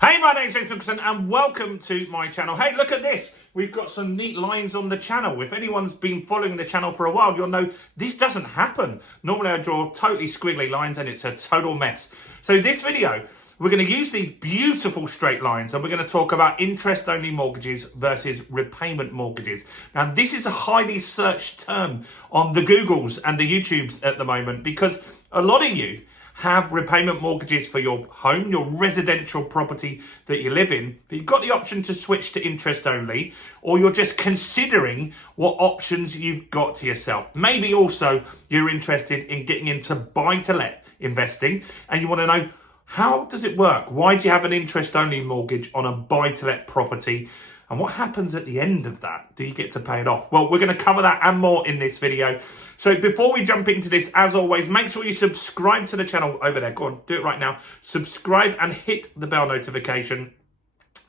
Hey, my name's James Wilkinson and welcome to my channel. Hey, look at this. We've got some neat lines on the channel. If anyone's been following the channel for a while, you'll know this doesn't happen. Normally I draw totally squiggly lines and it's a total mess. So this video, we're going to use these beautiful straight lines and we're going to talk about interest-only mortgages versus repayment mortgages. Now, this is a highly searched term on the Googles and the YouTubes at the moment because a lot of you have repayment mortgages for your home, your residential property that you live in, but you've got the option to switch to interest only, or you're just considering what options you've got to yourself. Maybe also you're interested in getting into buy-to-let investing and you want to know, how does it work? Why do you have an interest-only mortgage on a buy-to-let property? And what happens at the end of that? Do you get to pay it off? Well, we're going to cover that and more in this video. So before we jump into this, as always, make sure you subscribe to the channel over there. Go on, do it right now. Subscribe and hit the bell notification.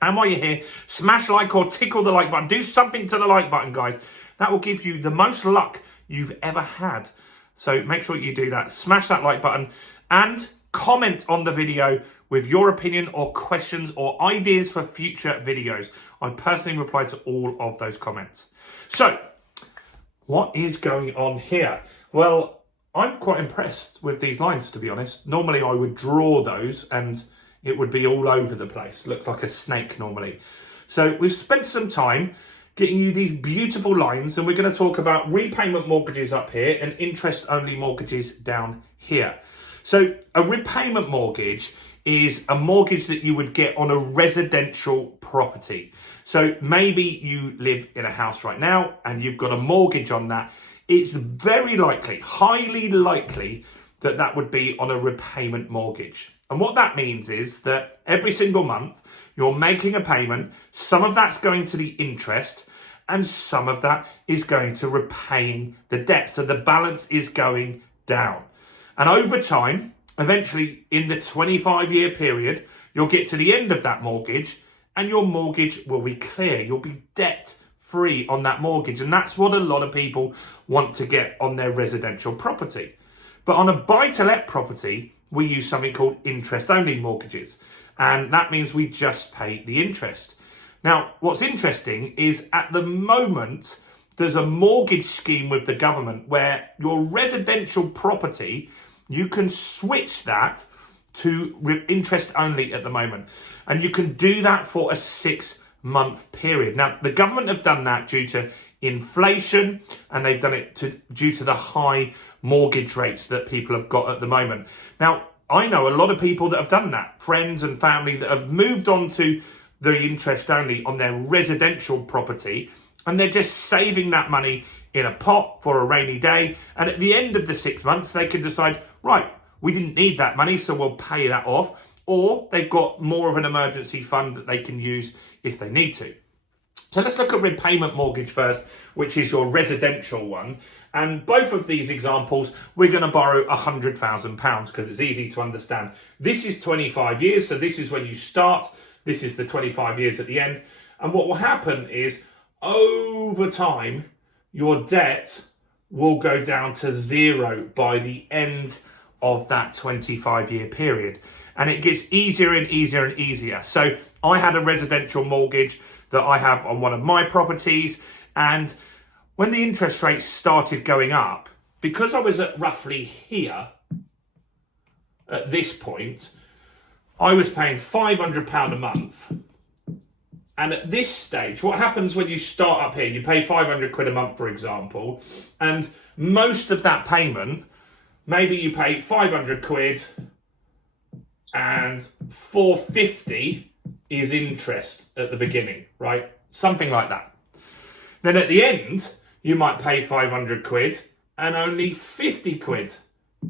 And while you're here, smash like or tickle the like button. Do something to the like button, guys. That will give you the most luck you've ever had. So make sure you do that. Smash that like button and comment on the video with your opinion or questions or ideas for future videos. I personally reply to all of those comments. So, what is going on here? Well, I'm quite impressed with these lines, to be honest. Normally I would draw those and it would be all over the place. Looks like a snake normally. So we've spent some time getting you these beautiful lines and we're going to talk about repayment mortgages up here and interest-only mortgages down here. So a repayment mortgage is a mortgage that you would get on a residential property. So maybe you live in a house right now and you've got a mortgage on that. It's very likely, highly likely, that that would be on a repayment mortgage. And what that means is that every single month you're making a payment. Some of that's going to the interest and some of that is going to repaying the debt. So the balance is going down. And over time, eventually in the 25-year period, you'll get to the end of that mortgage and your mortgage will be clear. You'll be debt-free on that mortgage. And that's what a lot of people want to get on their residential property. But on a buy-to-let property, we use something called interest-only mortgages. And that means we just pay the interest. Now, what's interesting is at the moment, there's a mortgage scheme with the government where your residential property, you can switch that to interest only at the moment. And you can do that for a 6-month period. Now, the government have done that due to inflation and they've done it due to the high mortgage rates that people have got at the moment. Now, I know a lot of people that have done that, friends and family that have moved on to the interest only on their residential property and they're just saving that money in a pot for a rainy day. And at the end of the 6 months, they can decide, right, we didn't need that money, so we'll pay that off. Or they've got more of an emergency fund that they can use if they need to. So let's look at repayment mortgage first, which is your residential one. And both of these examples, we're going to borrow £100,000 because it's easy to understand. This is 25 years, so this is when you start. This is the 25 years at the end. And what will happen is over time, your debt will go down to zero by the end of that 25-year period. And it gets easier and easier and easier. So I had a residential mortgage that I have on one of my properties. And when the interest rates started going up, because I was at roughly here at this point, I was paying £500 a month. And at this stage, what happens when you start up here, you pay 500 quid a month, for example, and most of that payment, maybe you pay 500 quid and 450 is interest at the beginning, right? Something like that. Then at the end, you might pay 500 quid and only 50 quid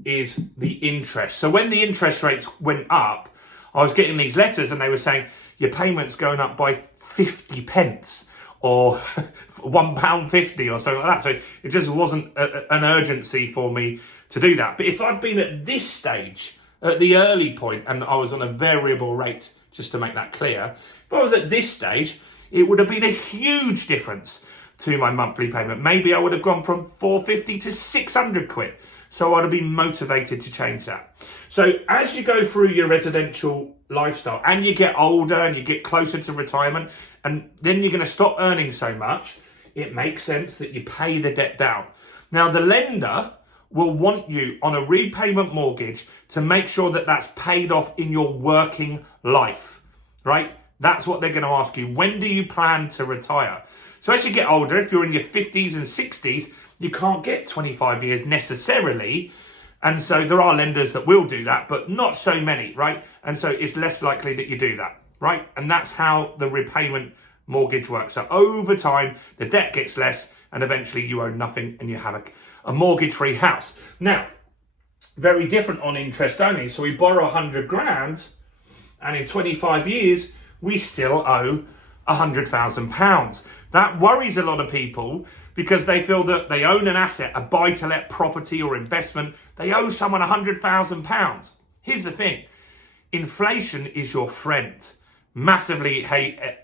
is the interest. So when the interest rates went up, I was getting these letters and they were saying, your payment's going up by 50 pence or £1.50 or something like that. So it just wasn't an urgency for me to do that. But if I'd been at this stage, at the early point, and I was on a variable rate, just to make that clear, if I was at this stage, it would have been a huge difference to my monthly payment. Maybe I would have gone from 450 to 600 quid. So I'd have been motivated to change that. So as you go through your residential lifestyle and you get older and you get closer to retirement and then you're going to stop earning so much, it makes sense that you pay the debt down. Now, the lender will want you on a repayment mortgage to make sure that that's paid off in your working life, right? That's what they're going to ask you. When do you plan to retire? So as you get older, if you're in your 50s and 60s, you can't get 25 years necessarily. And so there are lenders that will do that, but not so many, right? And so it's less likely that you do that, right? And that's how the repayment mortgage works. So over time, the debt gets less and eventually you own nothing and you have a mortgage-free house. Now, very different on interest only. So we borrow 100 grand and in 25 years, we still owe £100,000. That worries a lot of people because they feel that they own an asset, a buy-to-let property or investment. They owe someone £100,000. Here's the thing. Inflation is your friend. Massively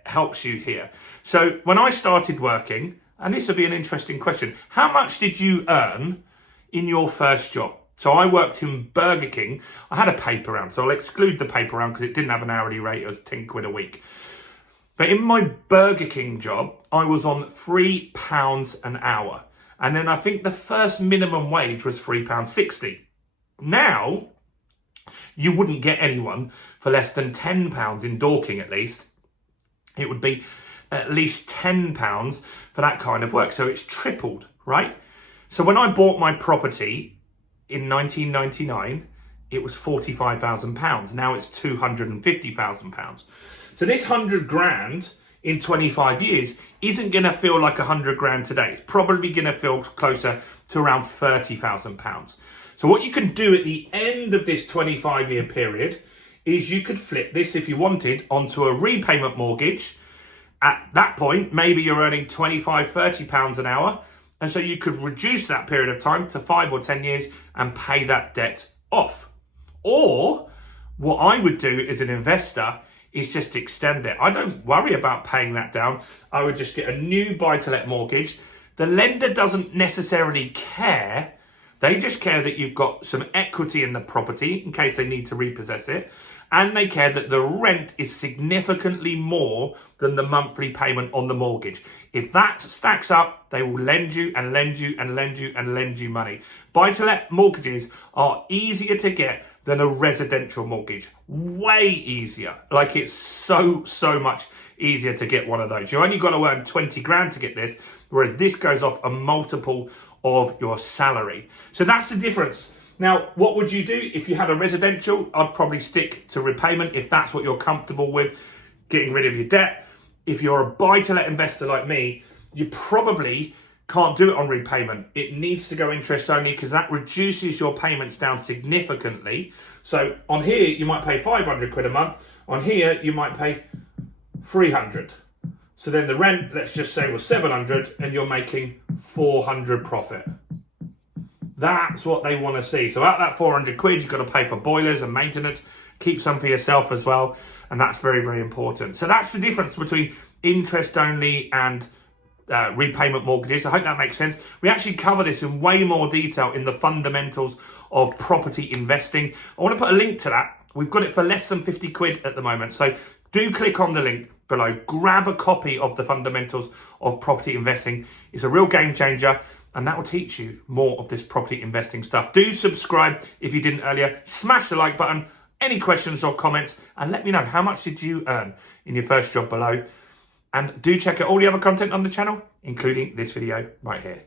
helps you here. So when I started working, and this will be an interesting question, how much did you earn in your first job? So I worked in Burger King. I had a paper round, so I'll exclude the paper round because it didn't have an hourly rate. It was 10 quid a week. But in my Burger King job, I was on £3 an hour. And then I think the first minimum wage was £3.60. Now, you wouldn't get anyone for less than £10 in Dorking at least. It would be at least £10 for that kind of work. So it's tripled, right? So when I bought my property in 1999, it was £45,000. Now it's £250,000. So this 100 grand in 25 years isn't going to feel like 100 grand today. It's probably going to feel closer to around £30,000. So what you can do at the end of this 25-year period is you could flip this, if you wanted, onto a repayment mortgage. At that point, maybe you're earning 25, £30 an hour. And so you could reduce that period of time to 5 or 10 years and pay that debt off. Or what I would do as an investor is just extend it. I don't worry about paying that down. I would just get a new buy-to-let mortgage. The lender doesn't necessarily care. They just care that you've got some equity in the property in case they need to repossess it. And they care that the rent is significantly more than the monthly payment on the mortgage. If that stacks up, they will lend you and lend you and lend you and lend you money. Buy-to-let mortgages are easier to get than a residential mortgage. Way easier. Like it's so much easier to get one of those. You only got to earn 20 grand to get this, whereas this goes off a multiple of your salary. So that's the difference. Now, what would you do if you had a residential? I'd probably stick to repayment if that's what you're comfortable with, getting rid of your debt. If you're a buy-to-let investor like me, you probably can't do it on repayment. It needs to go interest only because that reduces your payments down significantly. So on here, you might pay 500 quid a month. On here, you might pay 300. So then the rent, let's just say, was 700 and you're making 400 profit. That's what they want to see. So out that 400 quid, you've got to pay for boilers and maintenance, keep some for yourself as well. And that's very, very important. So that's the difference between interest only and repayment mortgages. I hope that makes sense. We actually cover this in way more detail in the fundamentals of property investing. I want to put a link to that. We've got it for less than 50 quid at the moment. So do click on the link below. Grab a copy of the fundamentals of property investing. It's a real game changer. And that will teach you more of this property investing stuff. Do subscribe if you didn't earlier. Smash the like button. Any questions or comments. And let me know, how much did you earn in your first job below? And do check out all the other content on the channel, including this video right here.